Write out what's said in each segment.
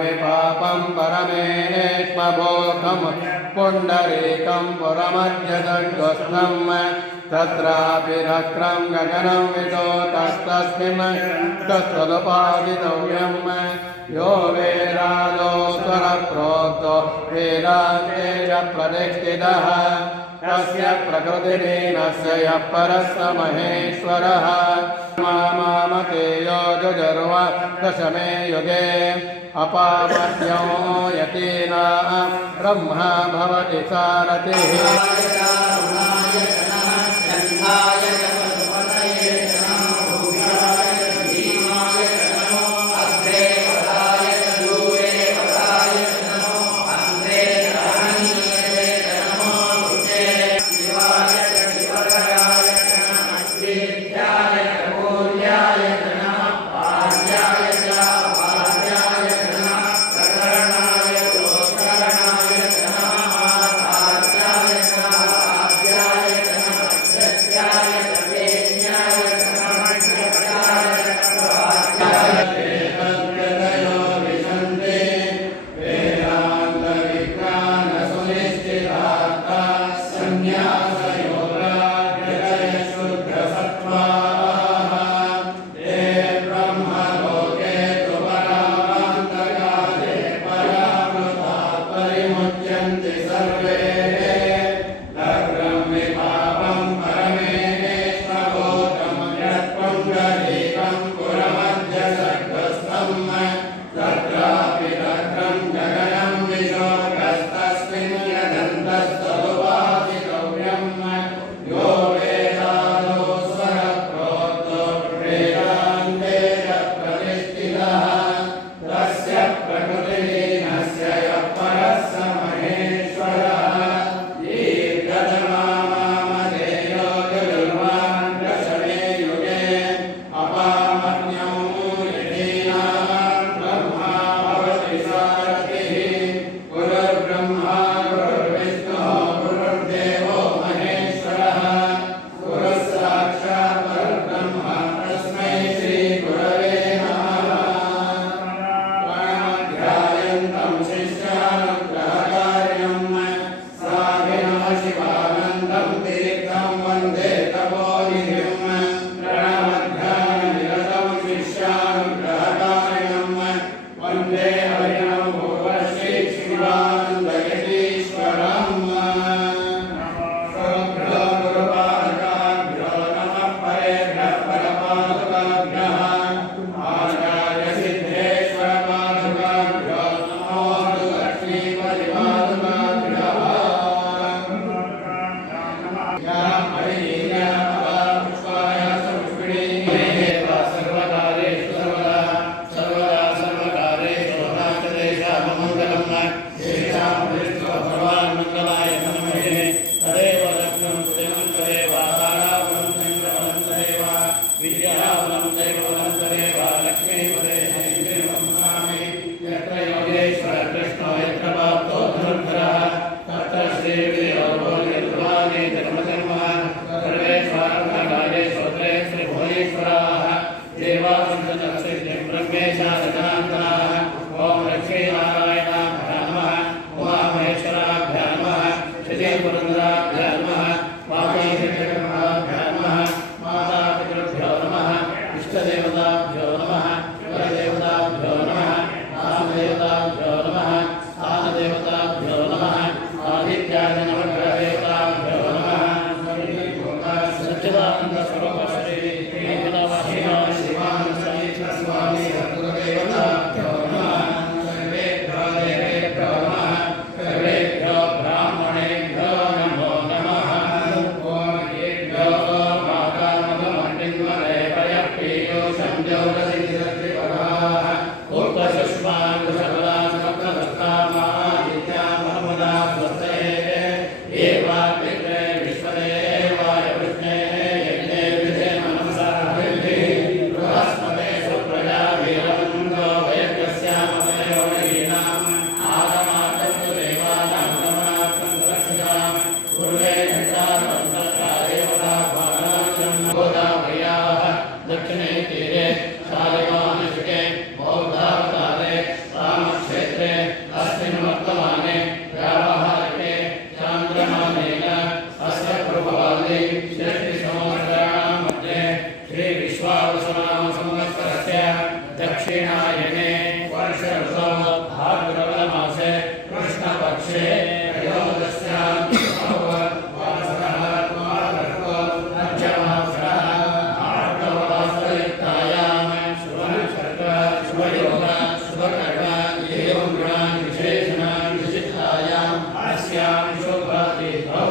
विपापं परमेष्मभूतं पुण्डरीकं पुरमध्यदग्स्तं तत्रापि रक्रं गगनं विदो तस्तस्मिन् तत्तदुपादितव्यं यो वेदालो स्वरप्रोक्तो वेदान्तेज प्रतिष्ठितः तस्य प्रकृतिरीनस्य यः परः स महेश्वरः मामते यो जुजुर्व दशमे युगे अपामद्यो यतीना ब्रह्मा भवति सारथिः दक्षिणायने वर्षऋतौ भाद्रपदमासे कृष्णपक्षे त्रयोदश्यां वासरः मार्गो मध्यमासरः मार्गवासरयुक्तायां शुभयोग शुभकर्म एवं गुणान् विशेषणान् विशिष्टायाम् अस्यां शुभतिथौ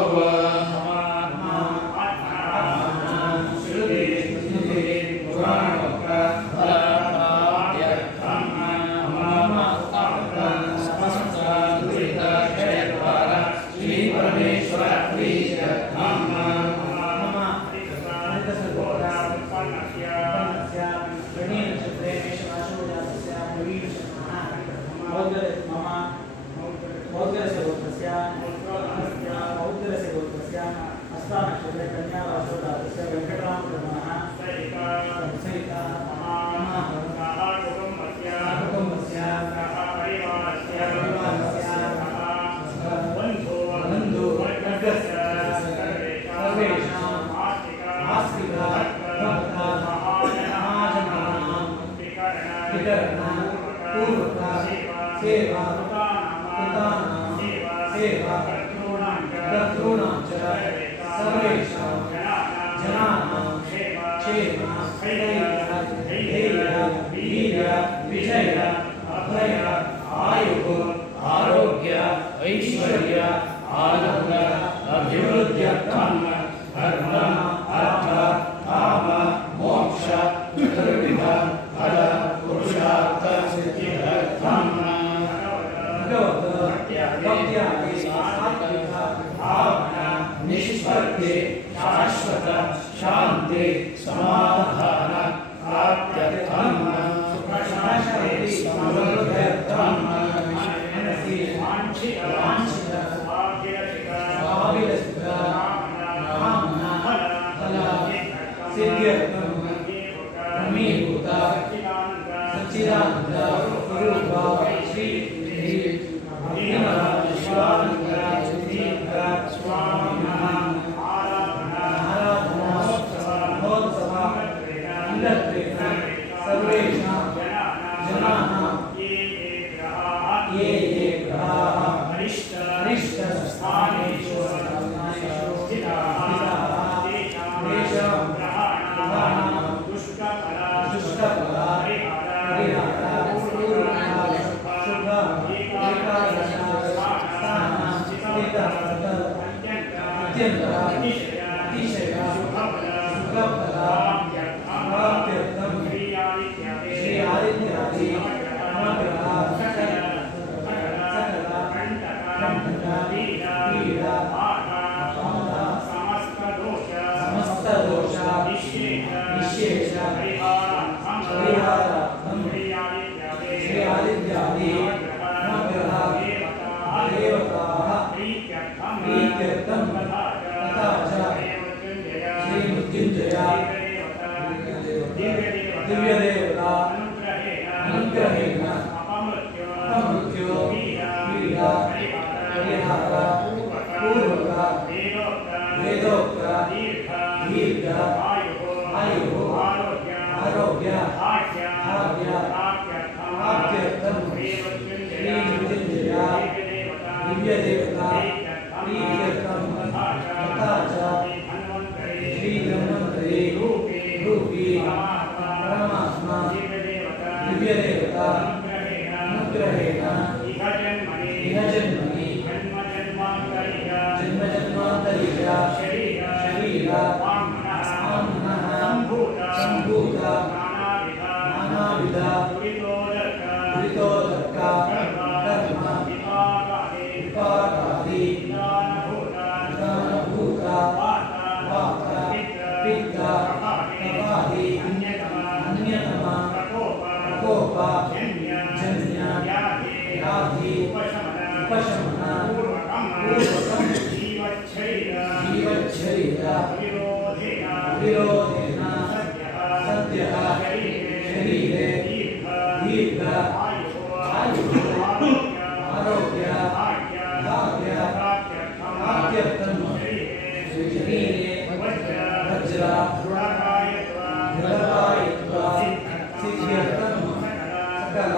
सकल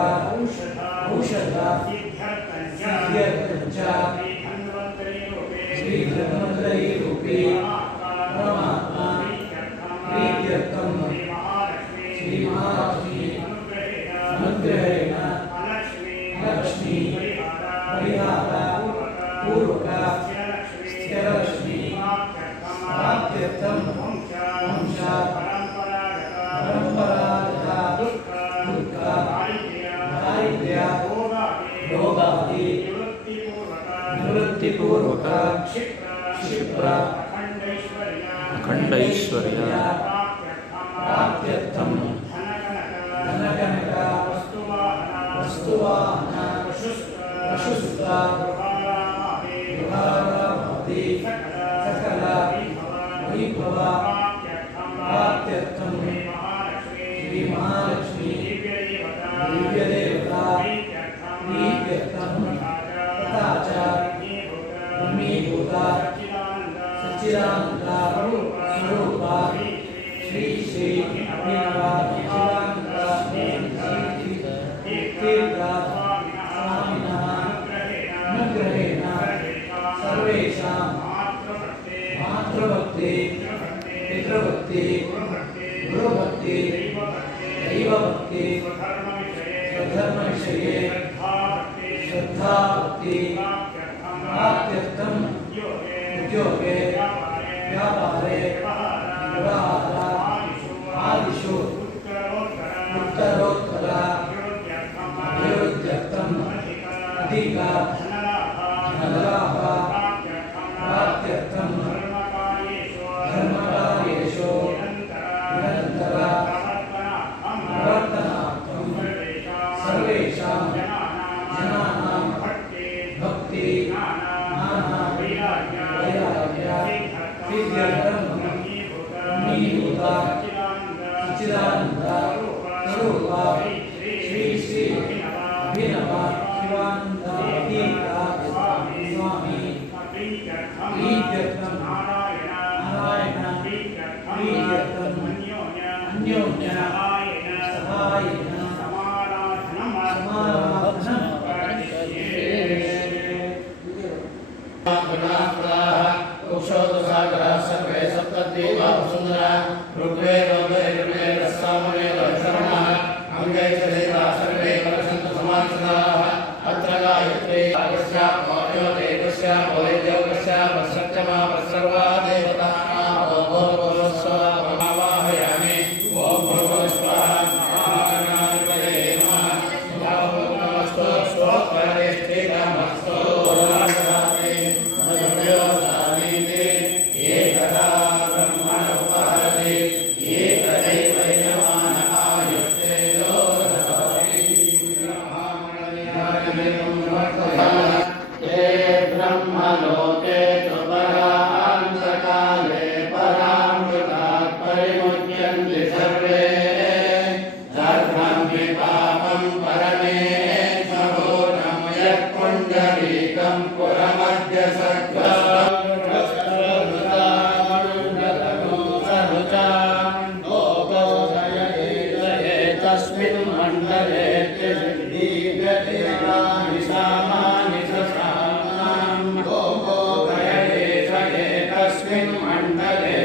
औषध सिद्ध्यर्थं च श्री धन्वन्तरी रूपे परमात्मा प्रीत्यर्थं श्री महालक्ष्मी अनुग्रहेण लक्ष्मी परिहार पूर्वक स्थिरलक्ष्मी प्राप्त्यर्थं वंश परंपरागत दुःख दारिद्र्य रोगादि निवृत्तिपूर्वक क्षिप्र अखंडैश्वर्य प्राप्त्यर्थं धनकनक वस्तुवाहन प्रशस्त गृहारामादि सकल वैभव प्राप्त्यर्थं श्री महालक्ष्मी दिव्यदेवता प्रीत्यर्थं तथा च ब्रह्मीभूत सच्चिदानंद स्वरूप श्री श्री अभिनव तीर्थ स्वामिनः अनुग्रहेण सर्वेषां मातृभक्ति पितृभक्ति गुरुभक्ति दैवभक्ति स्वधर्मविषये श्रद्धाभक्ति प्राप्त्यर्थं उद्योगे व्यापारे व्यवहार आदिषु उत्तरोत्तर अभिवृद्ध्यर्थं अधिक धनलाभ प्राप्त्यर्थं धर्मकार्येषु निरन्तर प्रवर्तनार्थं सर्वेषां जनानां भक्ति ज्ञान वैराग्य सिद्ध्यर्थं ब्रह्मीभूत सच्चिदानंद स्वरूप श्री श्री अभिनव शिवानंद तीर्थ स्वामी प्रीत्यर्थं नारायण प्रीत्यर्थं अन्योन्य सहायेन समाराधनं सर्वे सप्तद्वीपा सुंदरा ऋग्वेदो यजुर्वेदः सामवेदो शरणः अंगे च देवा सर्वे वर्षन्तु समासदाः अत्र गायत्री अगस्या मौर्यो देवस्या मौर्यदेवस्या वसत्यमा वसर्वा देवतानां भूर्भुवस्सुवः महावाहयामि ओम भूर्भुवस्सुवः महागणाधिपतये नमः भूर्भुवस्सु स्वपरिष्ठितमस्तु ब्रह्मलोके परान्तकाले परामृतात् परिमुच्यन्ति सर्वे धर्मं विपापं परमेश्वरो यत्पुण्डरीकं पुरमद्य तस्मिन् मण्डले तस्मिन् मण्डले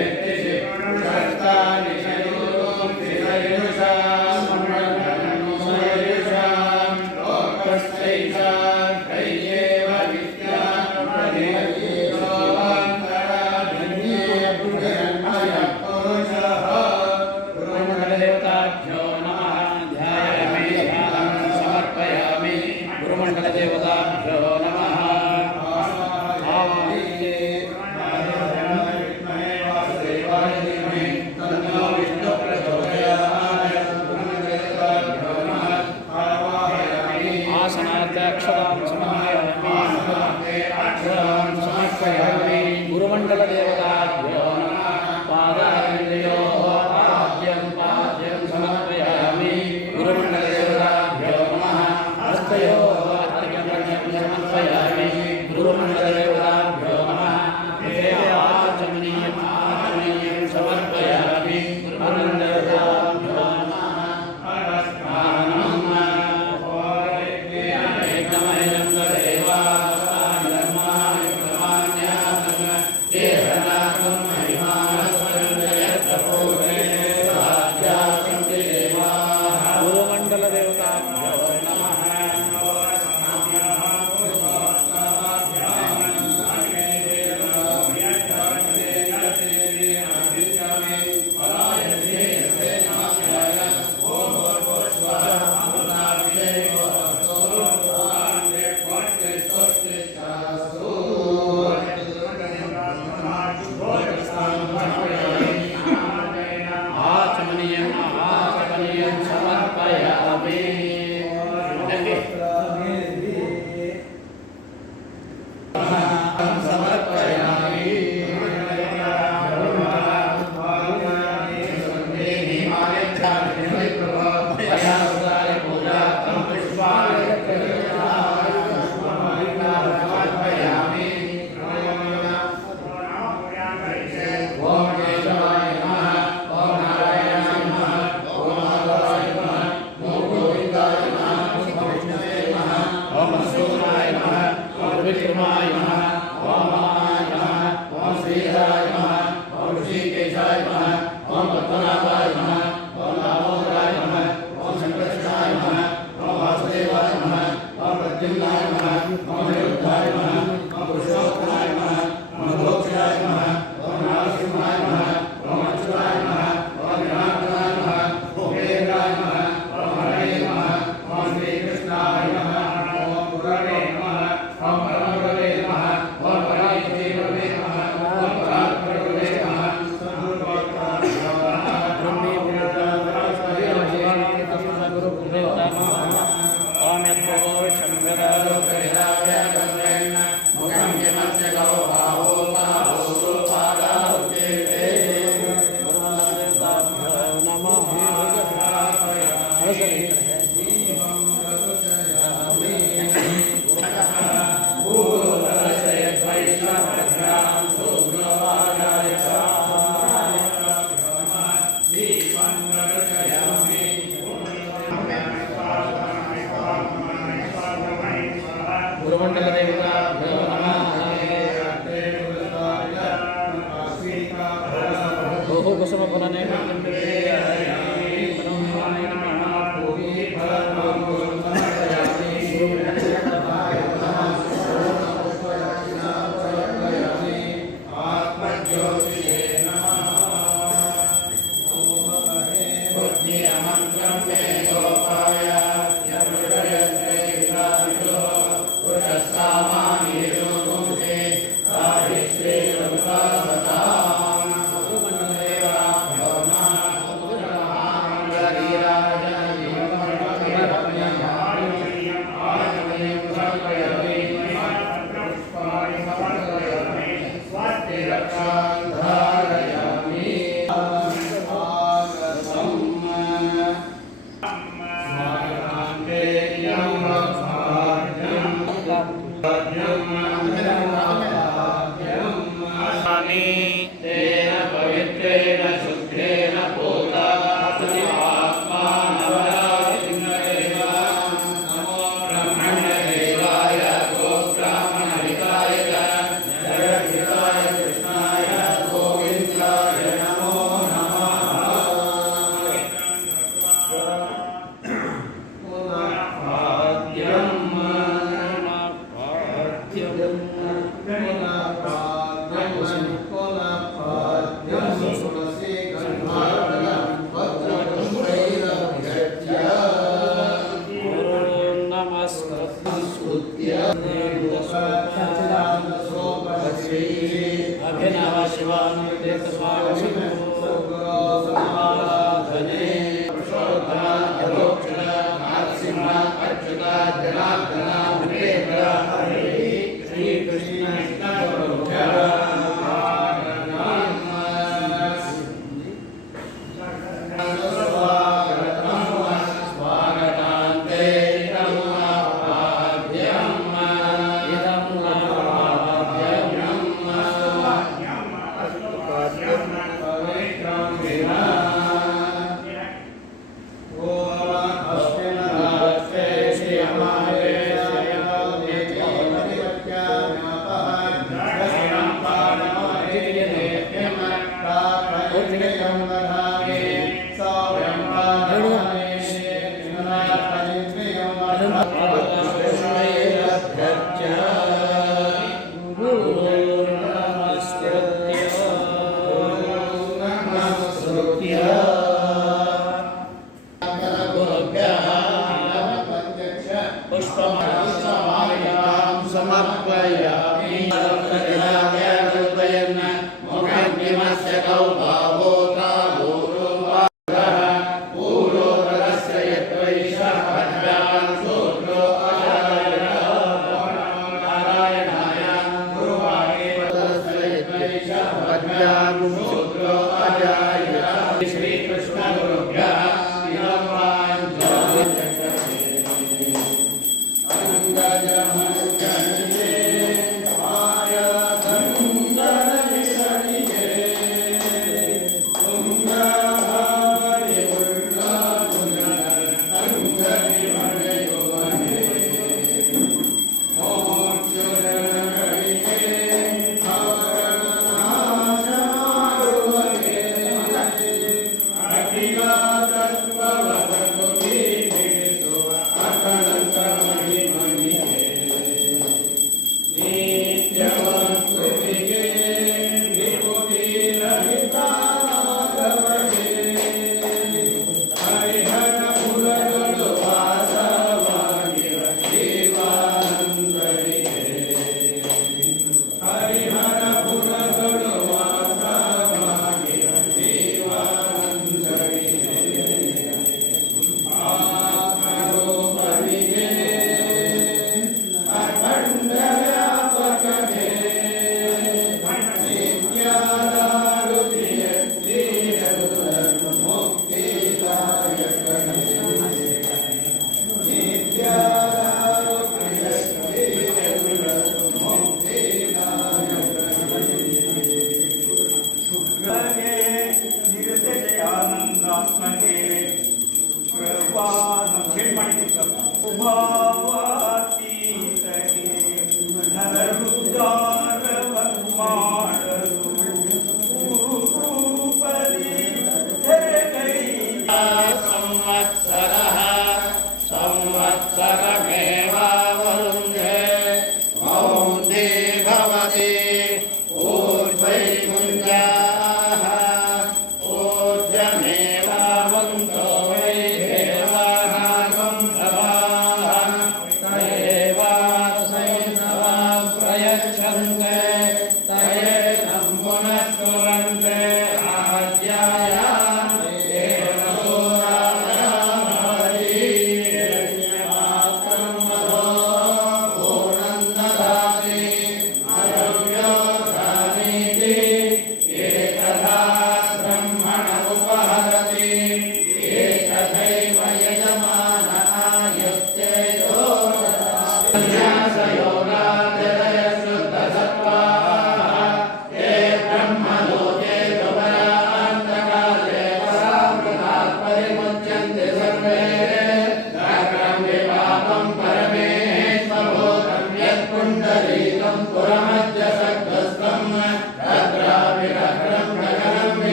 गुरुमण्डलदेवताभ्यो नमः पादारविन्दयोः पाद्यं समर्पयामि गुरुमण्डलदेवताभ्यो नमः हस्तयोः अर्घ्यं समर्पयामि गुरुमण्डलदेवताभ्यो नमः आचमनीयं समर्पयामि गुरुमण्डलदेवताभ्यो नमः प्रद्युम्नाय नमः ओम अनिरुद्धाय नमः ओम पुरुषोत्तमाय नमः ओम मोक्षाय नमः ओम नारसिंहाय नमः ओम अच्युताय नमः ओम जनार्दनाय नमः ओम वेदाय नमः ओम हरे नमः ओम श्रीकृष्णाय नमः ओम गुरवे नमः ओम परमगुरवे नमः ओम परात्परे नमः ओम परात्परे नमः ब्रह्मे गुरु ओम यद्भवो शंभरारो प्रेराय गंगेन मुखं यमस्य गौ भावो भावो पादाते नमः गुरुमंडल देवताभ्यो नमः ओहो कुसुम फलने तेन पवित्रेण शुद्धेन पूता आत्मा नमो ब्रह्मण्यदेवाय गोब्राह्मणहिताय जगद्धिताय कृष्णाय गोविन्दाय नमो अभिनव शिवानुदेव स्वामी Thank you.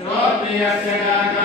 श्रोत्रियस्य